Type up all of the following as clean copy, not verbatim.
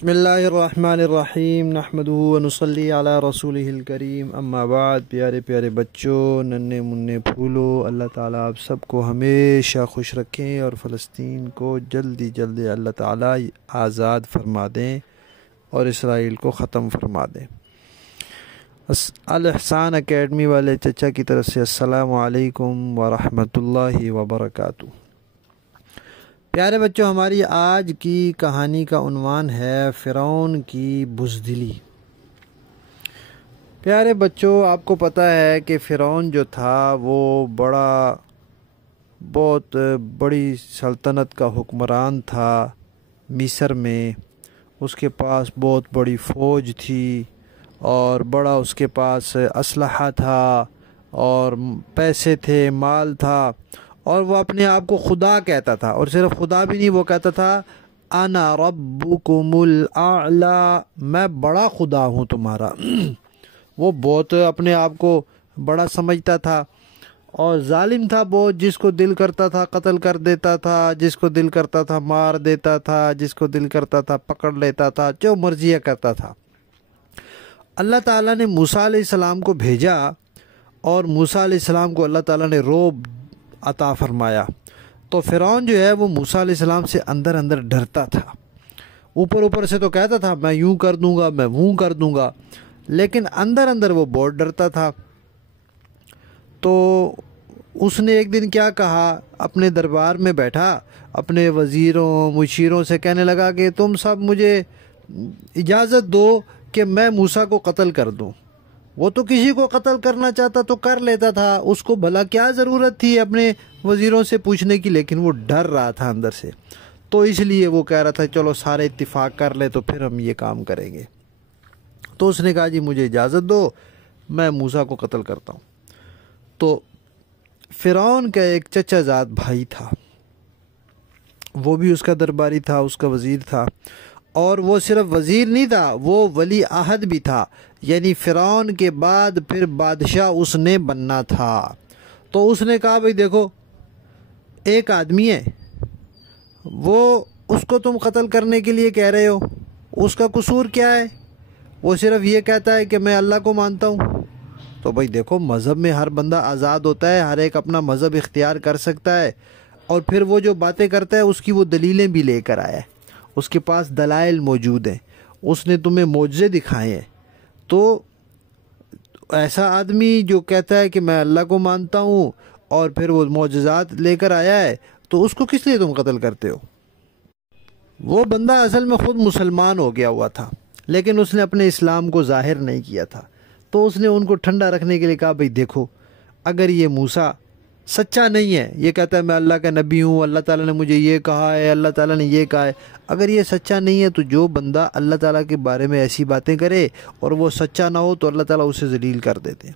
بسم اللہ الرحمن الرحیم نحمدہ ونصلی علی رسولہ الکریم اما بعد۔ پیارے پیارے بچوں، ننھے منھے پھولوں، اللہ تعالیٰ آپ سب کو ہمیشہ خوش رکھیں اور فلسطین کو جلدی جلدی اللہ تعالیٰ آزاد فرما دیں اور اسرائیل کو ختم فرما دیں۔ الاحسان اکیڈمی والے چچا کی طرف سے السلام علیکم ورحمۃ اللہ وبرکاتہ۔ پیارے بچوں، ہماری آج کی کہانی کا عنوان ہے فرعون کی بزدلی۔ پیارے بچوں، آپ کو پتہ ہے کہ فرعون جو تھا وہ بہت بڑی سلطنت کا حکمران تھا مصر میں۔ اس کے پاس بہت بڑی فوج تھی اور بڑا اس کے پاس اسلحہ تھا اور پیسے تھے، مال تھا، اور وہ اپنے آپ کو خدا کہتا تھا۔ اور صرف خدا بھی نہیں، وہ کہتا تھا انا ربکم الاعلی، میں بڑا خدا ہوں تمہارا۔ وہ بہت اپنے آپ کو بڑا سمجھتا تھا اور ظالم تھا بہت، جس کو دل کرتا تھا قتل کر دیتا تھا، جس کو دل کرتا تھا مار دیتا تھا، جس کو دل کرتا تھا پکڑ لیتا تھا، جو مرضی کرتا تھا۔ اللہ تعالیٰ نے موسیٰ علیہ السلام کو بھیجا اور موسیٰ علیہ السلام کو اللہ تعالیٰ نے رعب عطا فرمایا۔ تو فرعون جو ہے وہ موسیٰ علیہ السلام سے اندر اندر ڈرتا تھا۔ اوپر سے تو کہتا تھا میں یوں کر دوں گا، میں وہ کر دوں گا، لیکن اندر اندر وہ بہت ڈرتا تھا۔ تو اس نے ایک دن کیا کہا، اپنے دربار میں بیٹھا، اپنے وزیروں مشیروں سے کہنے لگا کہ تم سب مجھے اجازت دو کہ میں موسیٰ کو قتل کر دوں۔ وہ تو کسی کو قتل کرنا چاہتا تو کر لیتا تھا، اس کو بھلا کیا ضرورت تھی اپنے وزیروں سے پوچھنے کی، لیکن وہ ڈر رہا تھا اندر سے، تو اس لیے وہ کہہ رہا تھا چلو سارے اتفاق کر لے تو پھر ہم یہ کام کریں گے۔ تو اس نے کہا جی مجھے اجازت دو، میں موسیٰ کو قتل کرتا ہوں۔ تو فرعون کا ایک چچا زاد بھائی تھا، وہ بھی اس کا درباری تھا، اس کا وزیر تھا، اور وہ صرف وزیر نہیں تھا، وہ ولی عہد بھی تھا، یعنی فرعون کے بعد پھر بادشاہ اس نے بننا تھا۔ تو اس نے کہا بھئی دیکھو، ایک آدمی ہے، وہ اس کو تم قتل کرنے کے لیے کہہ رہے ہو، اس کا قصور کیا ہے؟ وہ صرف یہ کہتا ہے کہ میں اللہ کو مانتا ہوں۔ تو بھئی دیکھو، مذہب میں ہر بندہ آزاد ہوتا ہے، ہر ایک اپنا مذہب اختیار کر سکتا ہے، اور پھر وہ جو باتیں کرتا ہے اس کی وہ دلیلیں بھی لے کر آیا ہے، اس کے پاس دلائل موجود ہیں، اس نے تمہیں معجزے دکھائے ہیں۔ تو ایسا آدمی جو کہتا ہے کہ میں اللہ کو مانتا ہوں اور پھر وہ معجزات لے کر آیا ہے، تو اس کو کس لیے تم قتل کرتے ہو؟ وہ بندہ اصل میں خود مسلمان ہو گیا ہوا تھا، لیکن اس نے اپنے اسلام کو ظاہر نہیں کیا تھا۔ تو اس نے ان کو ٹھنڈا رکھنے کے لیے کہا بھئی دیکھو، اگر یہ موسیٰ سچا نہیں ہے، یہ کہتا ہے میں اللہ کا نبی ہوں، اللہ تعالیٰ نے مجھے یہ کہا ہے، اللہ تعالیٰ نے یہ کہا ہے، اگر یہ سچا نہیں ہے تو جو بندہ اللہ تعالیٰ کے بارے میں ایسی باتیں کرے اور وہ سچا نہ ہو تو اللہ تعالیٰ اسے ذلیل کر دیتے ہیں۔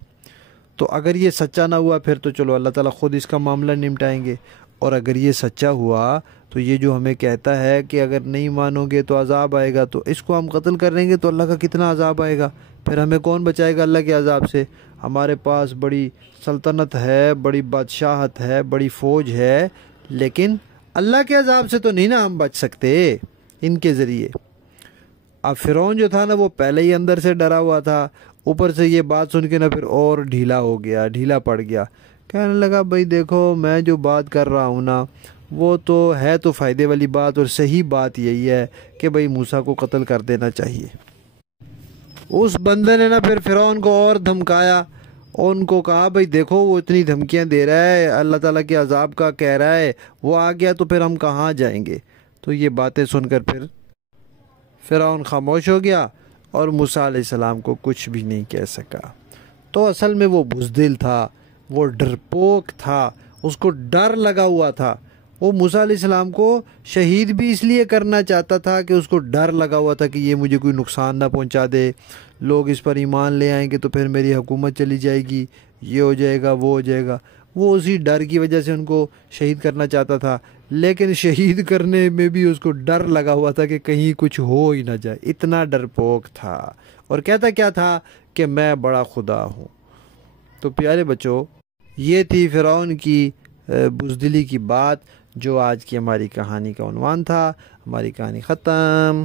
تو اگر یہ سچا نہ ہوا پھر تو چلو اللہ تعالیٰ خود اس کا معاملہ نمٹائیں گے، اور اگر یہ سچا ہوا تو یہ جو ہمیں کہتا ہے کہ اگر نہیں مانو گے تو عذاب آئے گا، تو اس کو ہم قتل کریں گے تو اللہ کا کتنا عذاب آئے گا، پھر ہمیں کون بچائے گا اللہ کے عذاب سے؟ ہمارے پاس بڑی سلطنت ہے، بڑی بادشاہت ہے، بڑی فوج ہے، لیکن اللہ کے عذاب سے تو نہیں نا ہم بچ سکتے ان کے ذریعے۔ اب فرعون جو تھا نا وہ پہلے ہی اندر سے ڈرا ہوا تھا، اوپر سے یہ بات سن کے نا پھر اور ڈھیلا ہو گیا، ڈھیلا پڑ گیا، کہنے لگا بھئی دیکھو میں جو بات کر رہا ہوں نا وہ تو ہے تو فائدے والی بات، اور صحیح بات یہی ہے کہ بھئی موسیٰ کو قتل کر دینا چاہیے۔ اس بندے نے نا پھر فرعون کو اور دھمکایا، اور ان کو کہا بھئی دیکھو وہ اتنی دھمکیاں دے رہا ہے، اللہ تعالیٰ کے عذاب کا کہہ رہا ہے، وہ آ گیا تو پھر ہم کہاں جائیں گے؟ تو یہ باتیں سن کر پھر فرعون خاموش ہو گیا اور موسیٰ علیہ السلام کو کچھ بھی نہیں کہہ سکا۔ تو اصل میں وہ بزدل تھا، وہ ڈرپوک تھا، اس کو ڈر لگا ہوا تھا۔ وہ موسیٰ علیہ السلام کو شہید بھی اس لیے کرنا چاہتا تھا کہ اس کو ڈر لگا ہوا تھا کہ یہ مجھے کوئی نقصان نہ پہنچا دے، لوگ اس پر ایمان لے آئیں گے تو پھر میری حکومت چلی جائے گی، یہ ہو جائے گا، وہ ہو جائے گا۔ وہ اسی ڈر کی وجہ سے ان کو شہید کرنا چاہتا تھا، لیکن شہید کرنے میں بھی اس کو ڈر لگا ہوا تھا کہ کہیں کچھ ہو ہی نہ جائے، اتنا ڈرپوک تھا، اور کہتا کیا تھا کہ میں بڑا خدا ہوں۔ تو پیارے بچوں، یہ تھی فرعون کی بزدلی کی بات، جو آج کی ہماری کہانی کا عنوان تھا۔ ہماری کہانی ختم۔